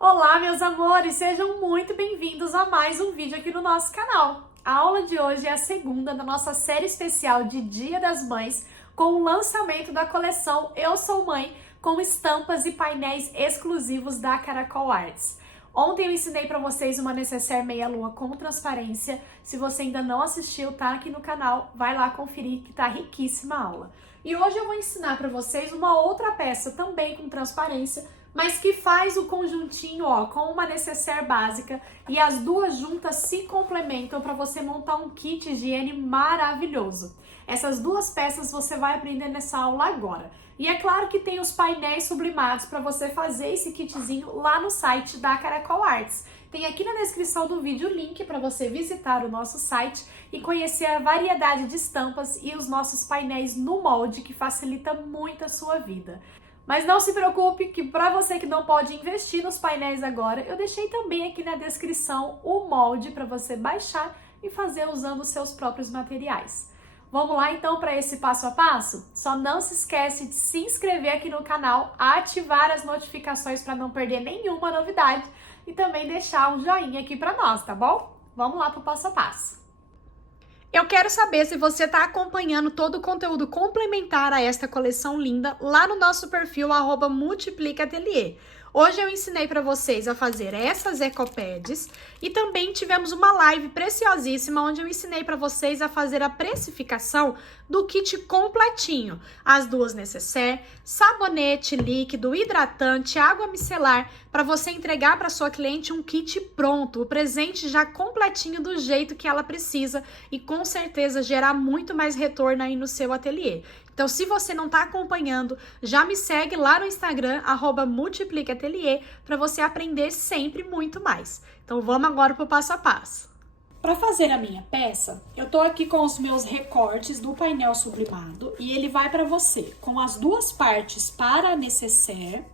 Olá, meus amores! Sejam muito bem-vindos a mais um vídeo aqui no nosso canal. A aula de hoje é a segunda da nossa série especial de Dia das Mães, com o lançamento da coleção Eu Sou Mãe, com estampas e painéis exclusivos da Caracol Arts. Ontem eu ensinei para vocês uma necessaire meia-lua com transparência. Se você ainda não assistiu, tá aqui no canal, vai lá conferir que tá riquíssima a aula. E hoje eu vou ensinar para vocês uma outra peça também com transparência, mas que faz o conjuntinho, ó, com uma necessaire básica, e as duas juntas se complementam para você montar um kit higiene maravilhoso. Essas duas peças você vai aprender nessa aula agora. E é claro que tem os painéis sublimados para você fazer esse kitzinho lá no site da Caracol Arts. Tem aqui na descrição do vídeo o link para você visitar o nosso site e conhecer a variedade de estampas e os nossos painéis no molde, que facilita muito a sua vida. Mas não se preocupe que para você que não pode investir nos painéis agora, eu deixei também aqui na descrição o molde para você baixar e fazer usando os seus próprios materiais. Vamos lá então para esse passo a passo? Só não se esquece de se inscrever aqui no canal, ativar as notificações para não perder nenhuma novidade e também deixar um joinha aqui para nós, tá bom? Vamos lá para o passo a passo. Eu quero saber se você está acompanhando todo o conteúdo complementar a esta coleção linda lá no nosso perfil @multiplicaatelier. Hoje eu ensinei para vocês a fazer essas ecopads e também tivemos uma live preciosíssima onde eu ensinei para vocês a fazer a precificação do kit completinho. As duas necessaire, sabonete líquido, hidratante, água micelar, para você entregar para sua cliente um kit pronto, o presente já completinho do jeito que ela precisa e com certeza gerar muito mais retorno aí no seu ateliê. Então, se você não está acompanhando, já me segue lá no Instagram, @multiplicaatelier, para você aprender sempre muito mais. Então, vamos agora para o passo a passo. Para fazer a minha peça, eu tô aqui com os meus recortes do painel sublimado e ele vai para você com as duas partes para a necessaire,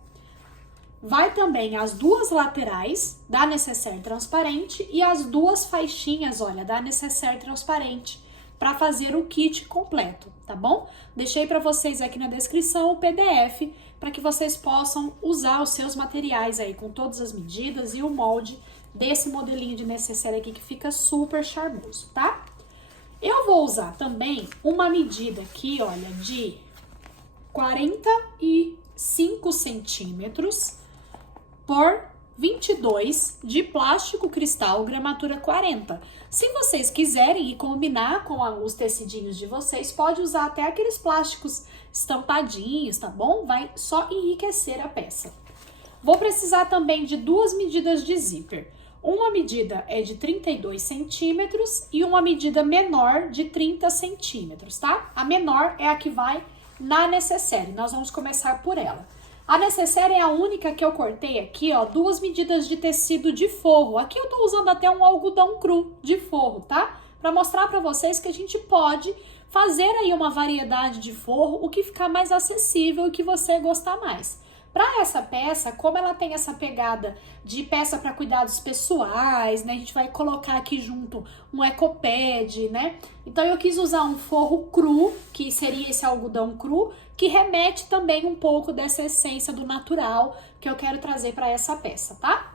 vai também as duas laterais da necessaire transparente e as duas faixinhas, olha, da necessaire transparente, para fazer o kit completo, tá bom? Deixei para vocês aqui na descrição o PDF para que vocês possam usar os seus materiais aí com todas as medidas e o molde desse modelinho de necessaire aqui que fica super charmoso, tá? Eu vou usar também uma medida aqui, olha, de 45 centímetros por 22 de plástico cristal, gramatura 40. Se vocês quiserem e combinar com os tecidinhos de vocês, pode usar até aqueles plásticos estampadinhos, tá bom? Vai só enriquecer a peça. Vou precisar também de duas medidas de zíper. Uma medida é de 32 centímetros e uma medida menor de 30 centímetros, tá? A menor é a que vai na necessaire. Nós vamos começar por ela. A necessaire é a única que eu cortei aqui, ó, duas medidas de tecido de forro. Aqui eu tô usando até um algodão cru de forro, tá? Para mostrar para vocês que a gente pode fazer aí uma variedade de forro, o que ficar mais acessível e que você gostar mais. Para essa peça, como ela tem essa pegada de peça para cuidados pessoais, né? A gente vai colocar aqui junto um ecopad, né? Então eu quis usar um forro cru, que seria esse algodão cru, que remete também um pouco dessa essência do natural que eu quero trazer para essa peça, tá?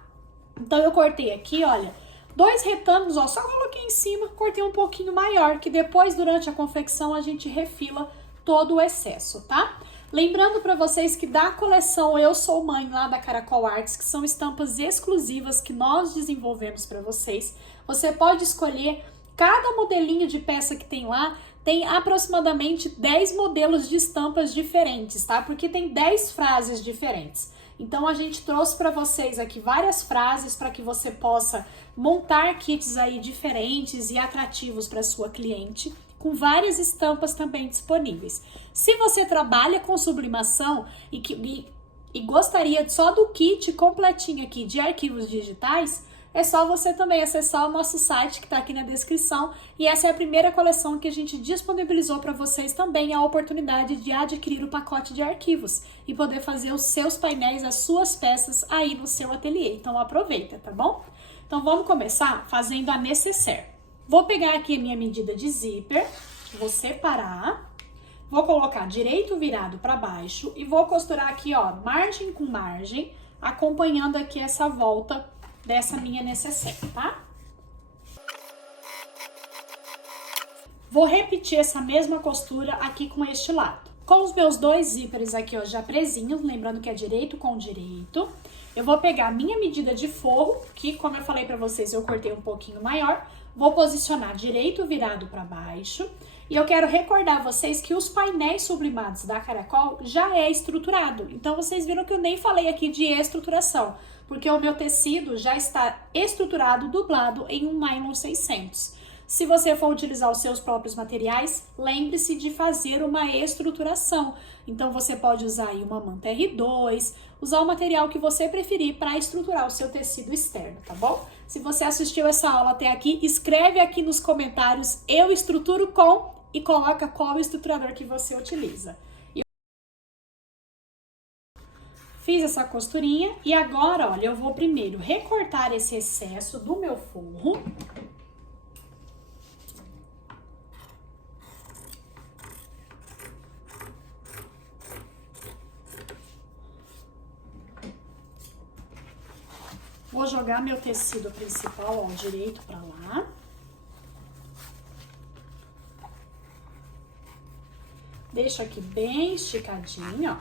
Então eu cortei aqui, olha, dois retângulos, ó, só coloquei em cima, cortei um pouquinho maior, que depois durante a confecção a gente refila todo o excesso, tá? Lembrando para vocês que da coleção Eu Sou Mãe lá da Caracol Arts, que são estampas exclusivas que nós desenvolvemos para vocês, você pode escolher cada modelinho de peça que tem lá, tem aproximadamente 10 modelos de estampas diferentes, tá? Porque tem 10 frases diferentes. Então a gente trouxe para vocês aqui várias frases para que você possa montar kits aí diferentes e atrativos para sua cliente, com várias estampas também disponíveis. Se você trabalha com sublimação e gostaria só do kit completinho aqui de arquivos digitais, é só você também acessar o nosso site que está aqui na descrição, e essa é a primeira coleção que a gente disponibilizou para vocês também a oportunidade de adquirir o pacote de arquivos e poder fazer os seus painéis, as suas peças aí no seu ateliê. Então aproveita, tá bom? Então vamos começar fazendo a necessaire. Vou pegar aqui a minha medida de zíper, vou separar, vou colocar direito virado para baixo e vou costurar aqui, ó, margem com margem, acompanhando aqui essa volta dessa minha necessaire, tá? Vou repetir essa mesma costura aqui com este lado. Com os meus dois zíperes aqui, ó, já presinhos, lembrando que é direito com direito, eu vou pegar a minha medida de forro, que como eu falei pra vocês, eu cortei um pouquinho maior, vou posicionar direito virado pra baixo, e eu quero recordar vocês que os painéis sublimados da Caracol já é estruturado. Então, vocês viram que eu nem falei aqui de estruturação, porque o meu tecido já está estruturado, dublado em um nylon 600. Se você for utilizar os seus próprios materiais, lembre-se de fazer uma estruturação. Então, você pode usar aí uma manta R2, usar o material que você preferir para estruturar o seu tecido externo, tá bom? Se você assistiu essa aula até aqui, escreve aqui nos comentários, eu estruturo com, e coloca qual estruturador que você utiliza. Fiz essa costurinha e agora, olha, eu vou primeiro recortar esse excesso do meu forro. Vou jogar meu tecido principal, ó, direito pra lá. Deixo aqui bem esticadinho, ó.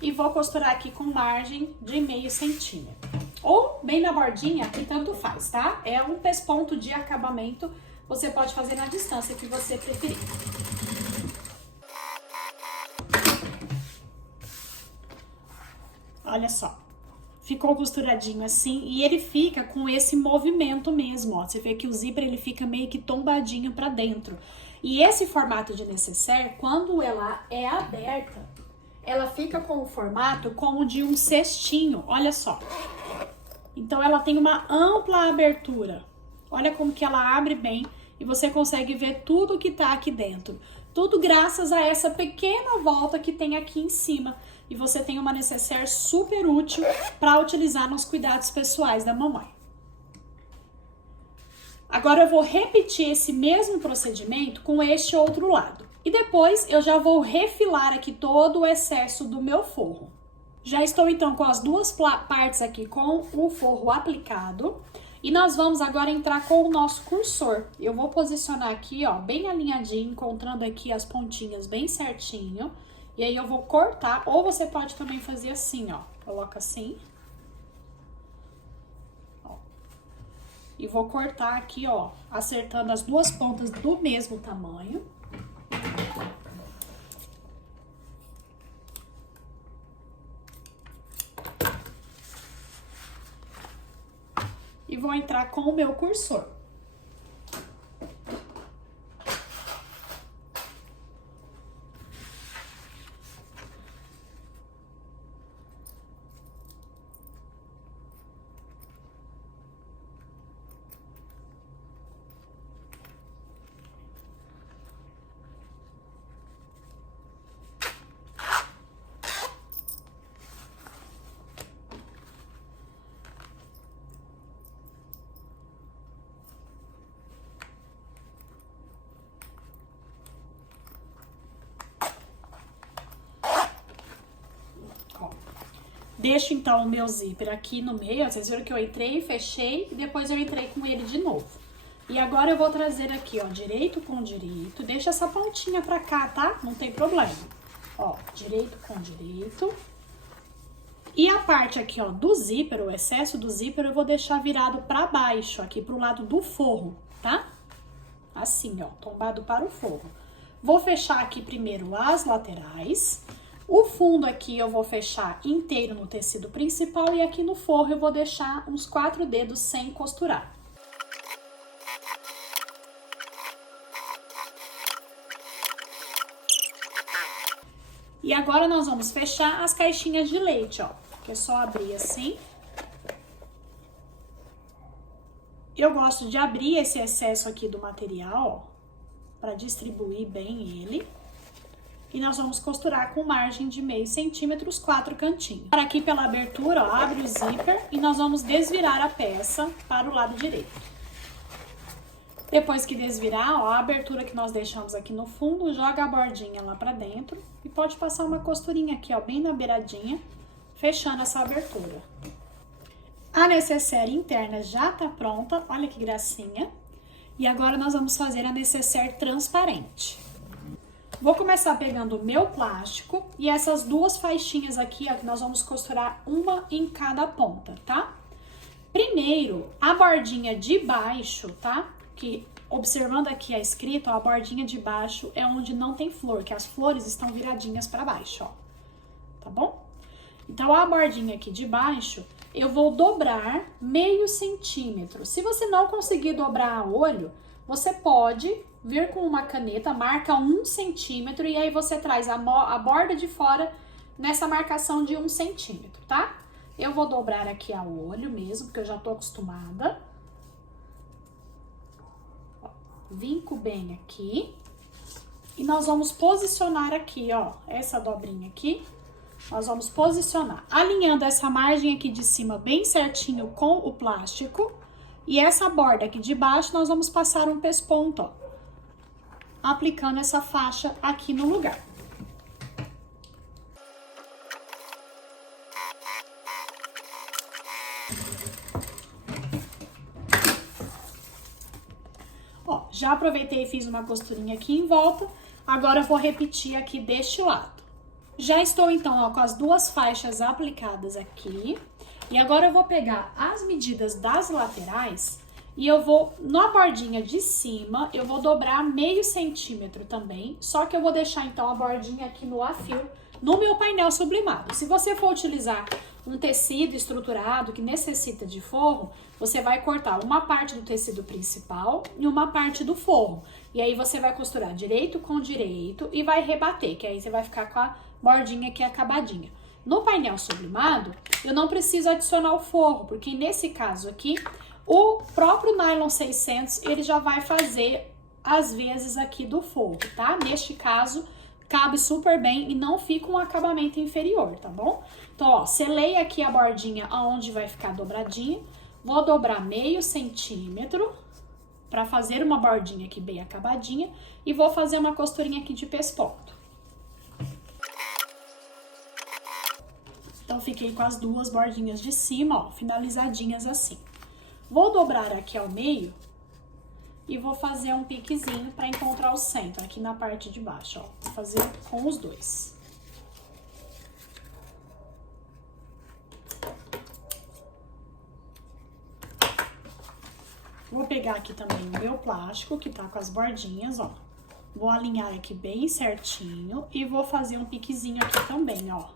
E vou costurar aqui com margem de meio centímetro. Ou bem na bordinha, que tanto faz, tá? É um pesponto de acabamento, você pode fazer na distância que você preferir. Olha só, ficou costuradinho assim e ele fica com esse movimento mesmo, ó. Você vê que o zíper ele fica meio que tombadinho pra dentro. E esse formato de necessaire, quando ela é aberta, ela fica com o formato como de um cestinho, olha só. Então ela tem uma ampla abertura. Olha como que ela abre bem e você consegue ver tudo que tá aqui dentro. Tudo graças a essa pequena volta que tem aqui em cima. E você tem uma necessaire super útil para utilizar nos cuidados pessoais da mamãe. Agora eu vou repetir esse mesmo procedimento com este outro lado. E depois eu já vou refilar aqui todo o excesso do meu forro. Já estou então com as duas partes aqui com o forro aplicado. E nós vamos agora entrar com o nosso cursor. Eu vou posicionar aqui, ó, bem alinhadinho, encontrando aqui as pontinhas bem certinho. E aí eu vou cortar, ou você pode também fazer assim, ó. Coloca assim. Ó. E vou cortar aqui, ó, acertando as duas pontas do mesmo tamanho. E vou entrar com o meu cursor. Deixo, então, o meu zíper aqui no meio. Vocês viram que eu entrei, fechei e depois eu entrei com ele de novo. E agora eu vou trazer aqui, ó, direito com direito. Deixa essa pontinha pra cá, tá? Não tem problema. Ó, direito com direito. E a parte aqui, ó, do zíper, o excesso do zíper, eu vou deixar virado pra baixo, aqui pro lado do forro, tá? Assim, ó, tombado para o forro. Vou fechar aqui primeiro as laterais. O fundo aqui eu vou fechar inteiro no tecido principal e aqui no forro eu vou deixar uns 4 dedos sem costurar. E agora nós vamos fechar as caixinhas de leite, ó, que é só abrir assim. Eu gosto de abrir esse excesso aqui do material, ó, para distribuir bem ele. E nós vamos costurar com margem de meio centímetro os 4 cantinhos. Para aqui pela abertura, ó, abre o zíper e nós vamos desvirar a peça para o lado direito. Depois que desvirar, ó, a abertura que nós deixamos aqui no fundo, joga a bordinha lá pra dentro e pode passar uma costurinha aqui, ó, bem na beiradinha, fechando essa abertura. A necessaire interna já tá pronta, olha que gracinha. E agora nós vamos fazer a necessaire transparente. Vou começar pegando o meu plástico e essas duas faixinhas aqui, ó, que nós vamos costurar uma em cada ponta, tá? Primeiro, a bordinha de baixo, tá? Que, observando aqui a escrita, ó, a bordinha de baixo é onde não tem flor, que as flores estão viradinhas para baixo, ó. Tá bom? Então, a bordinha aqui de baixo, eu vou dobrar meio centímetro. Se você não conseguir dobrar a olho, você pode vir com uma caneta, marca 1 centímetro e aí você traz a borda de fora nessa marcação de 1 centímetro, tá? Eu vou dobrar aqui a olho mesmo, porque eu já tô acostumada. Ó, vinco bem aqui. E nós vamos posicionar aqui, ó, essa dobrinha aqui. Nós vamos posicionar, alinhando essa margem aqui de cima bem certinho com o plástico. E essa borda aqui de baixo, nós vamos passar um pesponto, ó, aplicando essa faixa aqui no lugar. Ó, já aproveitei e fiz uma costurinha aqui em volta, agora eu vou repetir aqui deste lado. Já estou, então, ó, com as duas faixas aplicadas aqui. E agora eu vou pegar as medidas das laterais e eu vou, na bordinha de cima, eu vou dobrar meio centímetro também. Só que eu vou deixar, então, a bordinha aqui no afio, no meu painel sublimado. Se você for utilizar um tecido estruturado que necessita de forro, você vai cortar uma parte do tecido principal e uma parte do forro. E aí você vai costurar direito com direito e vai rebater, que aí você vai ficar com a bordinha aqui acabadinha. No painel sublimado, eu não preciso adicionar o forro, porque nesse caso aqui, o próprio nylon 600, ele já vai fazer as vezes aqui do forro, tá? Neste caso, cabe super bem e não fica um acabamento inferior, tá bom? Então, ó, selei aqui a bordinha aonde vai ficar dobradinha, vou dobrar meio centímetro para fazer uma bordinha aqui bem acabadinha e vou fazer uma costurinha aqui de pesponto. Então, fiquei com as duas bordinhas de cima, ó, finalizadinhas assim. Vou dobrar aqui ao meio e vou fazer um piquezinho para encontrar o centro aqui na parte de baixo, ó. Vou fazer com os dois. Vou pegar aqui também o meu plástico, que tá com as bordinhas, ó. Vou alinhar aqui bem certinho e vou fazer um piquezinho aqui também, ó.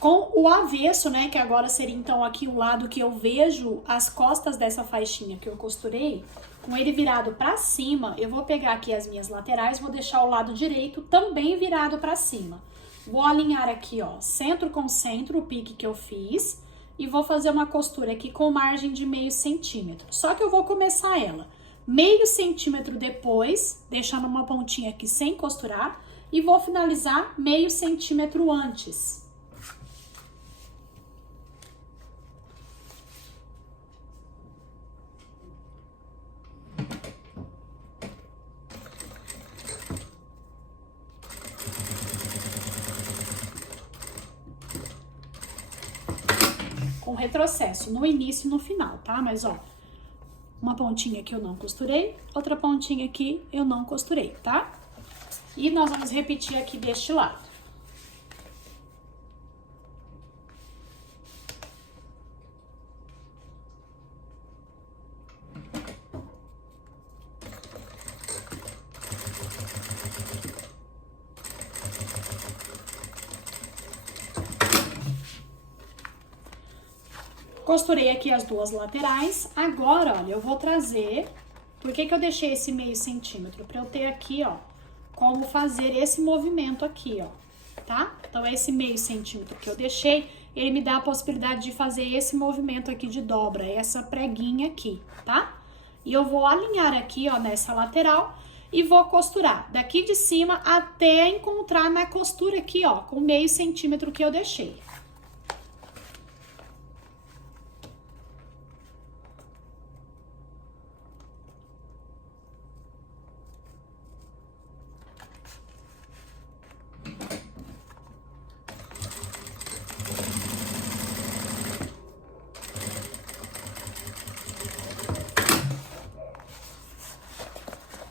Com o avesso, né, que agora seria então aqui o lado que eu vejo as costas dessa faixinha que eu costurei, com ele virado pra cima, eu vou pegar aqui as minhas laterais, vou deixar o lado direito também virado pra cima. Vou alinhar aqui, ó, centro com centro, o pique que eu fiz, e vou fazer uma costura aqui com margem de meio centímetro. Só que eu vou começar ela meio centímetro depois, deixando uma pontinha aqui sem costurar, e vou finalizar meio centímetro antes. Com retrocesso no início e no final, tá? Mas, ó, uma pontinha aqui eu não costurei, outra pontinha aqui eu não costurei, tá? E nós vamos repetir aqui deste lado. Costurei aqui as duas laterais. Agora, olha, eu vou trazer... Por que que eu deixei esse meio centímetro? Pra eu ter aqui, ó, como fazer esse movimento aqui, ó, tá? Então, esse meio centímetro que eu deixei, ele me dá a possibilidade de fazer esse movimento aqui de dobra, essa preguinha aqui, tá? E eu vou alinhar aqui, ó, nessa lateral e vou costurar daqui de cima até encontrar na costura aqui, ó, com meio centímetro que eu deixei.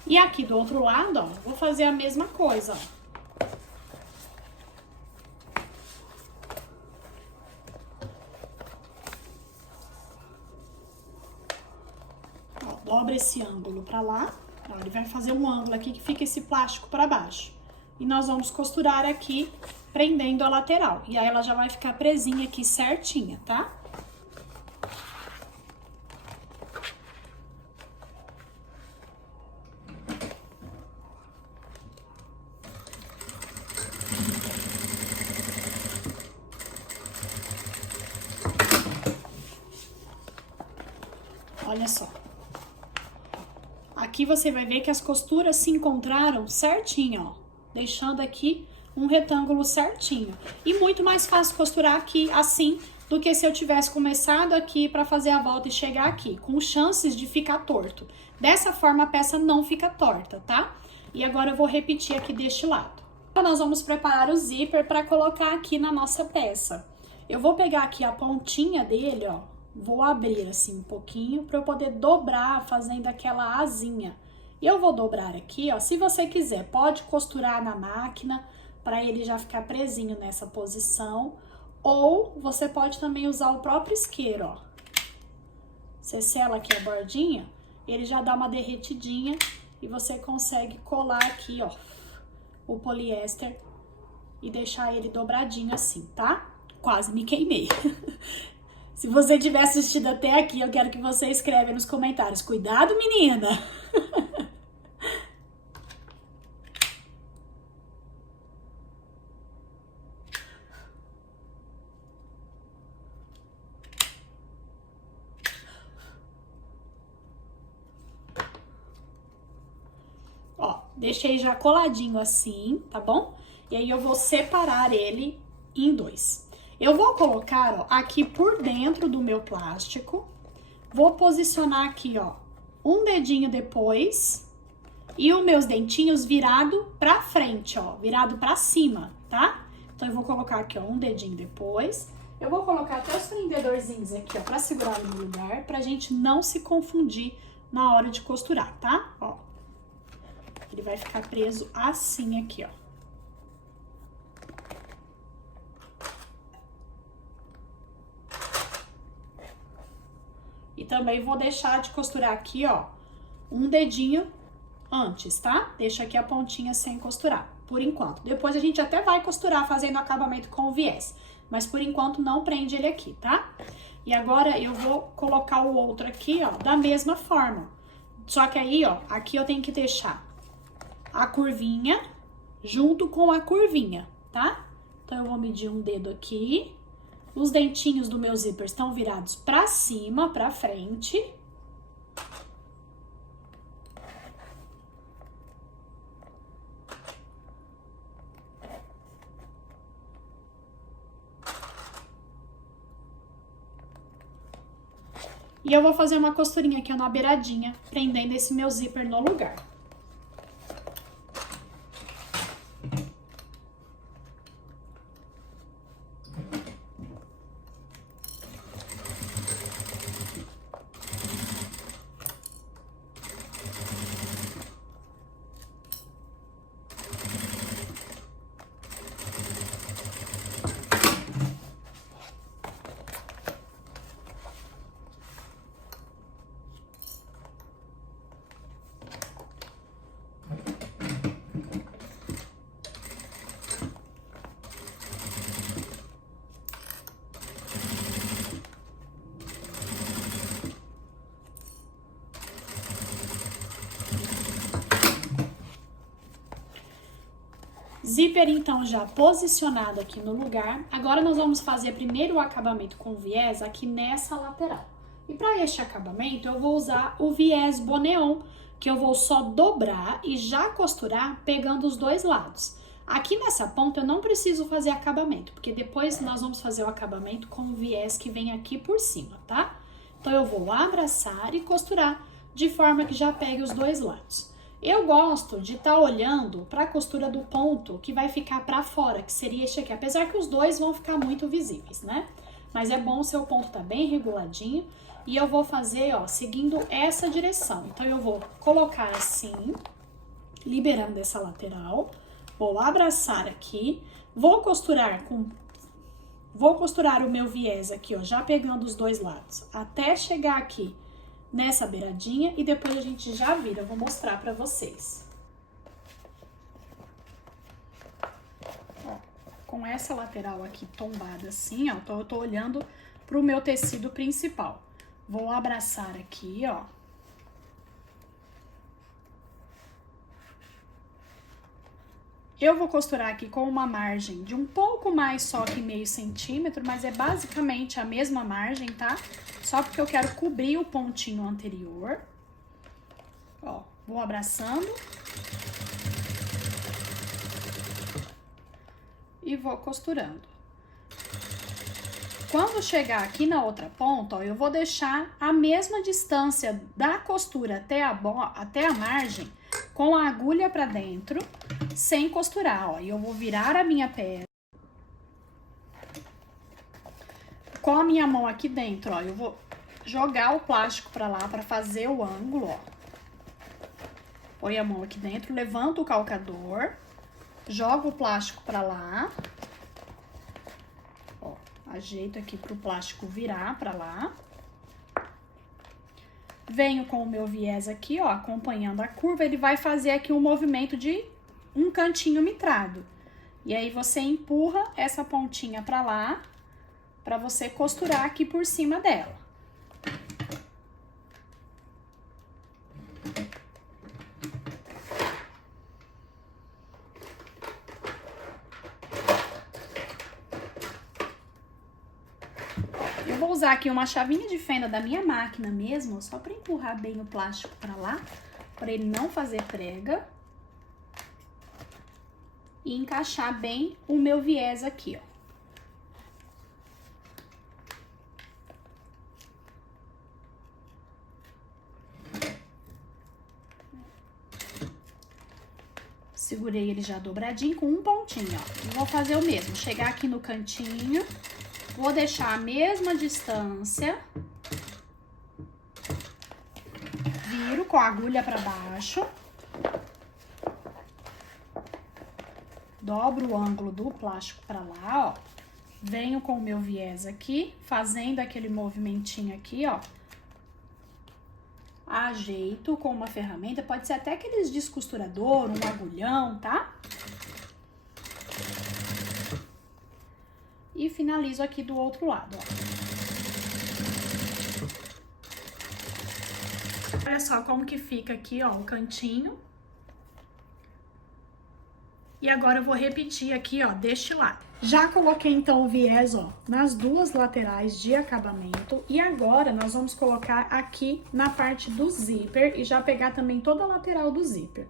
E aqui do outro lado, ó, vou fazer a mesma coisa, ó. Ó, dobra esse ângulo pra lá. Ó, ele vai fazer um ângulo aqui que fica esse plástico pra baixo. E nós vamos costurar aqui, prendendo a lateral. E aí ela já vai ficar presinha aqui certinha, tá? Olha só. Aqui você vai ver que as costuras se encontraram certinho, ó. Deixando aqui um retângulo certinho. E muito mais fácil costurar aqui assim do que se eu tivesse começado aqui para fazer a volta e chegar aqui, com chances de ficar torto. Dessa forma a peça não fica torta, tá? E agora eu vou repetir aqui deste lado. Então, nós vamos preparar o zíper para colocar aqui na nossa peça. Eu vou pegar aqui a pontinha dele, ó. Vou abrir assim um pouquinho para eu poder dobrar fazendo aquela asinha. E eu vou dobrar aqui, ó. Se você quiser, pode costurar na máquina para ele já ficar presinho nessa posição. Ou você pode também usar o próprio isqueiro, ó. Você sela aqui a bordinha, ele já dá uma derretidinha e você consegue colar aqui, ó, o poliéster e deixar ele dobradinho assim, tá? Quase me queimei. Se você tiver assistido até aqui, eu quero que você escreva nos comentários. Cuidado, menina! Ó, deixei já coladinho assim, tá bom? E aí eu vou separar ele em dois. Eu vou colocar, ó, aqui por dentro do meu plástico. Vou posicionar aqui, ó, um dedinho depois e os meus dentinhos virado pra frente, ó, virado pra cima, tá? Então, eu vou colocar aqui, ó, um dedinho depois. Eu vou colocar até os prendedorzinhos aqui, ó, pra segurar no lugar, pra gente não se confundir na hora de costurar, tá? Ó, ele vai ficar preso assim aqui, ó. E também vou deixar de costurar aqui, ó, um dedinho antes, tá? Deixa aqui a pontinha sem costurar, por enquanto. Depois a gente até vai costurar fazendo acabamento com viés, mas por enquanto não prende ele aqui, tá? E agora eu vou colocar o outro aqui, ó, da mesma forma. Só que aí, ó, aqui eu tenho que deixar a curvinha junto com a curvinha, tá? Então eu vou medir um dedo aqui. Os dentinhos do meu zíper estão virados pra cima, pra frente. E eu vou fazer uma costurinha aqui, ó, na beiradinha, prendendo esse meu zíper no lugar. Zíper, então, já posicionado aqui no lugar. Agora, nós vamos fazer primeiro o acabamento com viés aqui nessa lateral. E para este acabamento, eu vou usar o viés boneon, que eu vou só dobrar e já costurar pegando os dois lados. Aqui nessa ponta eu não preciso fazer acabamento, porque depois nós vamos fazer o acabamento com o viés que vem aqui por cima, tá? Então eu vou abraçar e costurar de forma que já pegue os dois lados. Eu gosto de estar olhando para a costura do ponto que vai ficar para fora, que seria este aqui, apesar que os dois vão ficar muito visíveis, né? Mas é bom o seu ponto tá bem reguladinho. E eu vou fazer, ó, seguindo essa direção. Então, eu vou colocar assim, liberando essa lateral. Vou abraçar aqui. Vou costurar o meu viés aqui, ó, já pegando os dois lados. Até chegar aqui nessa beiradinha e depois a gente já vira. Eu vou mostrar pra vocês. Ó, com essa lateral aqui tombada assim, ó, então eu tô olhando pro meu tecido principal. Vou abraçar aqui, ó. Eu vou costurar aqui com uma margem de um pouco mais só que meio centímetro, mas é basicamente a mesma margem, tá? Só porque eu quero cobrir o pontinho anterior. Ó, vou abraçando. E vou costurando. Quando chegar aqui na outra ponta, ó, eu vou deixar a mesma distância da costura até a margem com a agulha pra dentro, sem costurar, ó. E eu vou virar a minha peça. Com a minha mão aqui dentro, ó, eu vou jogar o plástico pra lá pra fazer o ângulo, ó. Põe a mão aqui dentro, levanta o calcador, joga o plástico pra lá. Ajeito aqui pro plástico virar pra lá. Venho com o meu viés aqui, ó, acompanhando a curva. Ele vai fazer aqui um movimento de um cantinho mitrado. E aí, você empurra essa pontinha pra lá, pra você costurar aqui por cima dela. Eu vou usar aqui uma chavinha de fenda da minha máquina mesmo, só para empurrar bem o plástico para lá, para ele não fazer prega. E encaixar bem o meu viés aqui, ó. Segurei ele já dobradinho com um pontinho, ó. E vou fazer o mesmo, chegar aqui no cantinho. Vou deixar a mesma distância. Viro com a agulha para baixo. Dobro o ângulo do plástico para lá, ó. Venho com o meu viés aqui, fazendo aquele movimentinho aqui, ó. Ajeito com uma ferramenta, pode ser até aqueles descosturador, um agulhão, tá? E finalizo aqui do outro lado, ó. Olha só como que fica aqui, ó, o cantinho. E agora eu vou repetir aqui, ó, deste lado. Já coloquei, então, o viés, ó, nas duas laterais de acabamento. E agora, nós vamos colocar aqui na parte do zíper e já pegar também toda a lateral do zíper.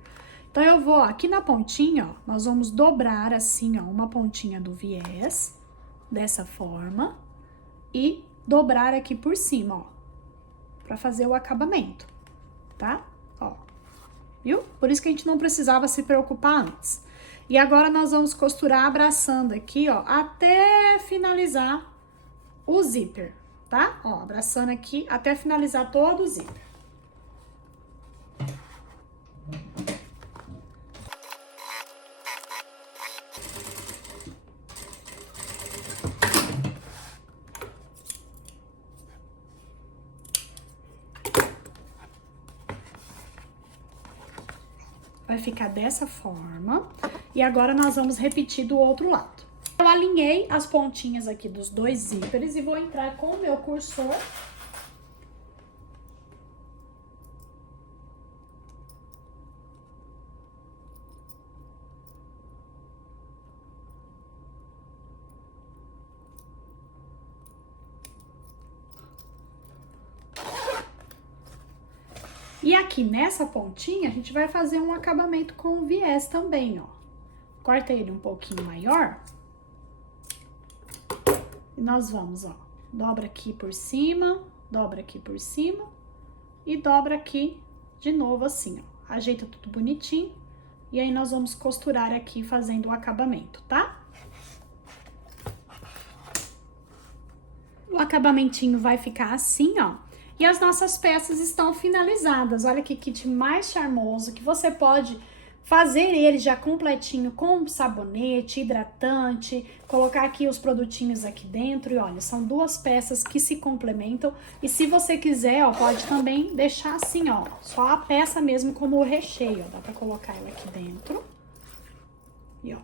Então, eu vou, aqui na pontinha, ó, nós vamos dobrar assim, ó, uma pontinha do viés, dessa forma. E dobrar aqui por cima, ó, pra fazer o acabamento, tá? Ó, viu? Por isso que a gente não precisava se preocupar antes. E agora, nós vamos costurar abraçando aqui, ó, até finalizar o zíper, tá? Ó, abraçando aqui até finalizar todo o zíper. Vai ficar dessa forma. E agora, nós vamos repetir do outro lado. Eu alinhei as pontinhas aqui dos dois zíperes e vou entrar com o meu cursor. E aqui nessa pontinha, a gente vai fazer um acabamento com viés também, ó. Corta ele um pouquinho maior. E nós vamos, ó, dobra aqui por cima, dobra aqui por cima e dobra aqui de novo assim, ó. Ajeita tudo bonitinho e aí nós vamos costurar aqui fazendo o acabamento, tá? O acabamentinho vai ficar assim, ó. E as nossas peças estão finalizadas. Olha que kit mais charmoso, que você pode fazer ele já completinho com sabonete, hidratante, colocar aqui os produtinhos aqui dentro. E olha, são duas peças que se complementam. E se você quiser, ó, pode também deixar assim, ó, só a peça mesmo como o recheio, ó. Dá pra colocar ela aqui dentro. E ó,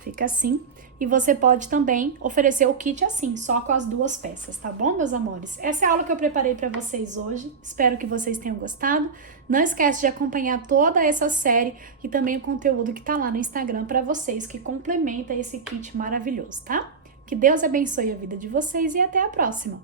fica assim. E você pode também oferecer o kit assim, só com as duas peças, tá bom, meus amores? Essa é a aula que eu preparei para vocês hoje. Espero que vocês tenham gostado. Não esquece de acompanhar toda essa série e também o conteúdo que tá lá no Instagram para vocês, que complementa esse kit maravilhoso, tá? Que Deus abençoe a vida de vocês e até a próxima!